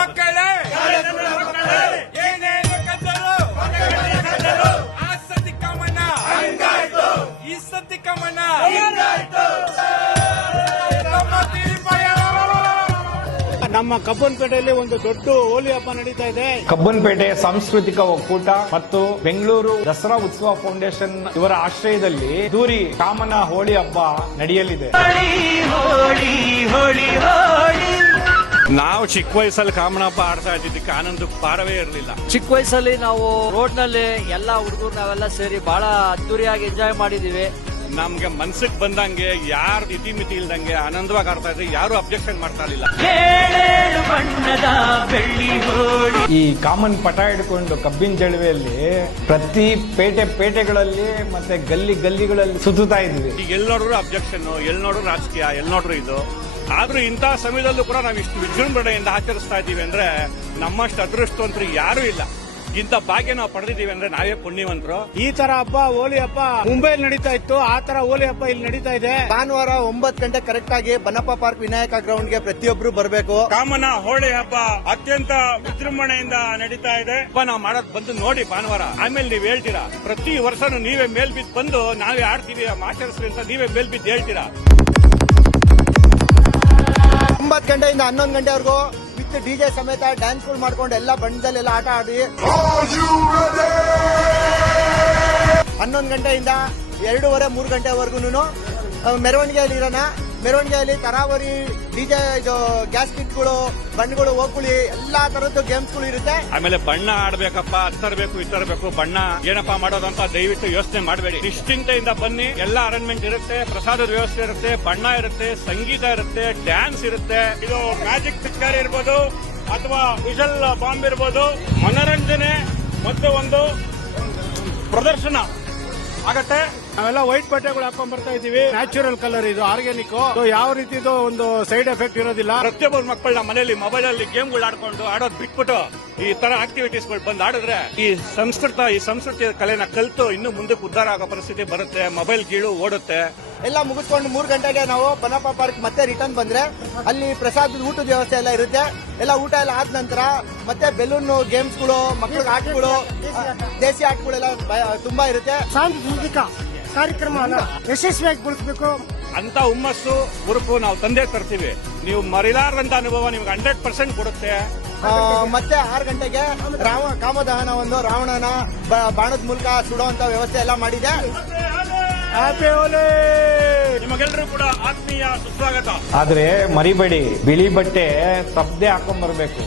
ಮಕ್ಕಳೇ. ಏನೇನು ಕದ್ದರು ಆ ಸತಿ ಕಮನ. ಈ ಸತಿ ಕಮನ. ನಮ್ಮ ಕಬ್ಬನ್ಪೇಟೆಯಲ್ಲಿ ಒಂದು ದೊಡ್ಡ ಹೋಲಿ ಹಬ್ಬ ನಡೀತಾ ಇದೆ. ಕಬ್ಬನ್ಪೇಟೆ ಸಾಂಸ್ಕೃತಿಕ ಒಕ್ಕೂಟ ಮತ್ತು ಬೆಂಗಳೂರು ದಸರಾ ಉತ್ಸವ ಫೌಂಡೇಶನ್ ಇವರ ಆಶ್ರಯದಲ್ಲಿ ದೂರಿ ಕಾಮನ ಹೋಳಿ ಹಬ್ಬ ನಡೆಯಲಿದೆ. ನಾವು ಚಿಕ್ಕ ವಯಸ್ಸಲ್ಲಿ ಕಾಮನ ಹಬ್ಬ ಆಡ್ತಾ ಇದ್ದಿದ್ದಕ್ಕೆ ಆನಂದಕ್ಕೆ ಪಾರವೇ ಇರಲಿಲ್ಲ. ಚಿಕ್ಕ ವಯಸ್ಸಲ್ಲಿ ನಾವು ರೋಡ್ನಲ್ಲಿ ಎಲ್ಲಾ ಹುಡುಗರು ನಾವೆಲ್ಲ ಸೇರಿ ಬಹಳ ಅದ್ದೂರಿಯಾಗಿ ಎಂಜಾಯ್ ಮಾಡಿದೀವಿ. ನಮ್ಗೆ ಮನ್ಸಿಗೆ ಬಂದಂಗೆ ಯಾರು ಇತಿಮಿತಿ ಇಲ್ದಂಗೆ ಆನಂದವಾಗಿ ಆಡ್ತಾ ಇದ್ರೆ ಯಾರು ಅಬ್ಜೆಕ್ಷನ್ ಮಾಡ್ತಾ ಇರಲಿಲ್ಲ. ಈ ಕಾಮನ್ ಪಟ ಹಿಡ್ಕೊಂಡು ಕಬ್ಬಿನ ಜಳುವೆಯಲ್ಲಿ ಪ್ರತಿ ಪೇಟೆ ಪೇಟೆಗಳಲ್ಲಿ ಮತ್ತೆ ಗಲ್ಲಿ ಗಲ್ಲಿಗಳಲ್ಲಿ ಸುತ್ತಾ ಇದ್ವಿ. ಈಗ ಎಲ್ಲಿ ನೋಡಿದ್ರು ಅಬ್ಜೆಕ್ಷನ್ ಎಲ್ ನೋಡಿದ್ರು ರಾಜಕೀಯ ಎಲ್ಲಿ ನೋಡ್ರು ಇದು. ಆದ್ರೂ ಇಂತಹ ಸಮಯದಲ್ಲೂ ಕೂಡ ನಾವು ಇಷ್ಟು ವಿಜೃಂಭಣೆಯಿಂದ ಆಚರಿಸ್ತಾ ಇದ್ದೀವಿ ಅಂದ್ರೆ ನಮ್ಮಷ್ಟು ಅದೃಷ್ಟವಂತರು ಯಾರೂ ಇಲ್ಲ. ಇಂಥ ಭಾಗ್ಯ ನಾವು ಪಡೆದಿದ್ದೀವಿ ಅಂದ್ರೆ ನಾವೇ ಪುಣ್ಯವಂತರು. ಈ ತರ ಹಬ್ಬ ಹೋಲಿ ಹಬ್ಬ ಮುಂಬೈಲಿ ನಡೀತಾ ಇತ್ತು. ಆ ತರ ಹೋಲಿ ಹಬ್ಬ ಇಲ್ಲಿ ನಡೀತಾ ಇದೆ. ಭಾನುವಾರ ಒಂಬತ್ತು ಗಂಟೆ ಕರೆಕ್ಟ್ ಆಗಿ ಬನ್ನಪ್ಪ ಪಾರ್ಕ್ ವಿನಾಯಕ ಗ್ರೌಂಡ್ಗೆ ಪ್ರತಿಯೊಬ್ರು ಬರಬೇಕು. ಕಾಮನ ಹೋಳಿ ಹಬ್ಬ ಅತ್ಯಂತ ವಿಜೃಂಭಣೆಯಿಂದ ನಡೀತಾ ಇದೆ. ಹಬ್ಬ ನಾವು ಮಾಡೋದ್ ಬಂದು ನೋಡಿ ಭಾನುವಾರ. ಆಮೇಲೆ ನೀವ್ ಹೇಳ್ತೀರಾ? ಪ್ರತಿ ವರ್ಷನೂ ನೀವೇ ಮೇಲ್ ಬಿದ್ದು ಬಂದು ನಾವೇ ಆಡ್ತೀವಿ ಆಚರಿಸ್ರಿ ಅಂತ ನೀವೇ ಮೇಲ್ ಬಿದ್ದು ಹೇಳ್ತೀರಾ? ಒಂಬತ್ತು ಗಂಟೆಯಿಂದ ಹನ್ನೊಂದು ಗಂಟೆವರೆಗೂ ವಿತ್ ಡಿಜೆ ಸಮೇತ ಡ್ಯಾನ್ಸ್ಗಳು ಮಾಡ್ಕೊಂಡು ಎಲ್ಲ ಬಣ್ಣದಲ್ಲೆಲ್ಲ ಆಟ ಆಡಿ. ಹನ್ನೊಂದು ಗಂಟೆಯಿಂದ ಎರಡೂವರೆ, ಮೂರು ಗಂಟೆವರೆಗೂ ಮೆರವಣಿಗೆಯಲ್ಲಿ ಇರೋಣ ಮೆರವಣಿಗೆಯಲ್ಲಿ ತರಾವರಿ ಡಿಜೆ, ಇದು ಗ್ಯಾಸ್ ಕಿಟ್ಗಳು ಬಣ್ಣಗಳು ಹೋಗ್ಕುಳಿ, ಎಲ್ಲಾ ತರದ್ದು ಗೇಮ್ಸ್ಗಳು ಇರುತ್ತೆ. ಆಮೇಲೆ ಬಣ್ಣ ಆಡ್ಬೇಕಪ್ಪ ಅದ್ ತರಬೇಕು ಇದ್ ತರಬೇಕು ಬಣ್ಣ. ಏನಪ್ಪಾ ಮಾಡೋದಂತ ದಯವಿಟ್ಟು ಯೋಚನೆ ಮಾಡಬೇಡಿ. ನಿಶ್ಚಿಂತೆಯಿಂದ ಬನ್ನಿ, ಎಲ್ಲಾ ಅರೇಂಜ್ಮೆಂಟ್ ಇರುತ್ತೆ, ಪ್ರಸಾದದ ವ್ಯವಸ್ಥೆ ಇರುತ್ತೆ, ಬಣ್ಣ ಇರುತ್ತೆ, ಸಂಗೀತ ಇರುತ್ತೆ ಡ್ಯಾನ್ಸ್ ಇರುತ್ತೆ. ಇದು ಮ್ಯಾಜಿಕ್ ಪಿಕ್ಚರ್ ಇರ್ಬೋದು, ಅಥವಾ ವಿಷಲ್ ಬಾಂಬ್ ಇರ್ಬೋದು. ಮನೋರಂಜನೆ ಮತ್ತು ಒಂದು ಪ್ರದರ್ಶನ ಆಗತ್ತೆ. ನಾವೆಲ್ಲ ವೈಟ್ ಬಟ್ಟೆಗಳು ಹಾಕೊಂಡ್ ಬರ್ತಾ ಇದೀವಿ ನ್ಯಾಚುರಲ್ ಕಲರ್ ಇದು ಆರ್ಗ್ಯಾನಿಕ್ ಯಾವ ರೀತಿದು ಒಂದು ಸೈಡ್ ಎಫೆಕ್ಟ್ ಇರೋದಿಲ್ಲ. ಪ್ರತಿಯೊಬ್ಬರು ಮಕ್ಕಳನ್ನ ಮನೆಯಲ್ಲಿ ಮೊಬೈಲ್ ಅಲ್ಲಿ ಗೇಮ್ಗಳು ಆಡ್ಕೊಂಡು ಆಡೋದ್ ಬಿಟ್ಬಿಟ್ಟು ಈ ತರ ಆಕ್ಟಿವಿಟೀಸ್ಗಳು ಬಂದು ಆಡಿದ್ರೆ ಈ ಸಂಸ್ಕೃತ ಈ ಸಂಸ್ಕೃತಿ ಕಲೆನ ಕಲ್ತು ಇನ್ನು ಮುಂದೆ ಉದ್ದಾರ ಆಗೋ ಪರಿಸ್ಥಿತಿ ಬರುತ್ತೆ. ಮೊಬೈಲ್ ಗೀಳು ಓಡುತ್ತೆ. ಎಲ್ಲ ಮುಗಿಸ್ಕೊಂಡು ಮೂರು ಗಂಟೆಗೆ ನಾವು ಬನಪ್ಪ ಪಾರ್ಕ್ ಮತ್ತೆ ರಿಟರ್ನ್ ಬಂದ್ರೆ ಅಲ್ಲಿ ಪ್ರಸಾದದ ಊಟದ ವ್ಯವಸ್ಥೆ ಎಲ್ಲ ಇರುತ್ತೆ. ಎಲ್ಲ ಊಟ ಎಲ್ಲ ಆದ ನಂತರ ಮತ್ತೆ ಬೆಲೂನ್ ಗೇಮ್ಸ್ಗಳು ಮಕ್ಕಳಿಗೆ ಆಟಗಳು ದೇಸಿ ಆಟಗಳೆಲ್ಲ ತುಂಬಾ ಇರುತ್ತೆ. ಸಾಂಸ್ಕೃತಿಕ ಕಾರ್ಯಕ್ರಮವನ್ನ ಯಶಸ್ವಿಯಾಗಿಗೊಳಿಸಬೇಕು ಅಂತ ಹುಮ್ಮಸ್ಸು ಹುರುಪು ನಾವು ತಂದೆ ತರ್ತೀವಿ. ನೀವು ಮರಿಲಾರದಂತ ಅನುಭವ ನಿಮ್ಗೆ ಹಂಡ್ರೆಡ್ ಪರ್ಸೆಂಟ್ ಕೊಡುತ್ತೆ. ಮತ್ತೆ ಆರು ಗಂಟೆಗೆ ರಾವ ಕಾಮದಹನ ಒಂದು ರಾವಣನ ಬಾಣದ ಮೂಲಕ ಸುಡುವಂತ ವ್ಯವಸ್ಥೆ ಎಲ್ಲ ಮಾಡಿದೆ. ಹ್ಯಾಪಿ ಹೋಲಿ ನಿಮಗೆಲ್ಲರೂ ಕೂಡ ಆತ್ಮೀಯ ಸುಸ್ವಾಗತ. ಆದ್ರೆ ಮರಿಬೇಡಿ ಬಿಳಿ ಬಟ್ಟೆ ತಪ್ಪದೆ ಹಾಕೊಂಡ್ ಬರ್ಬೇಕು.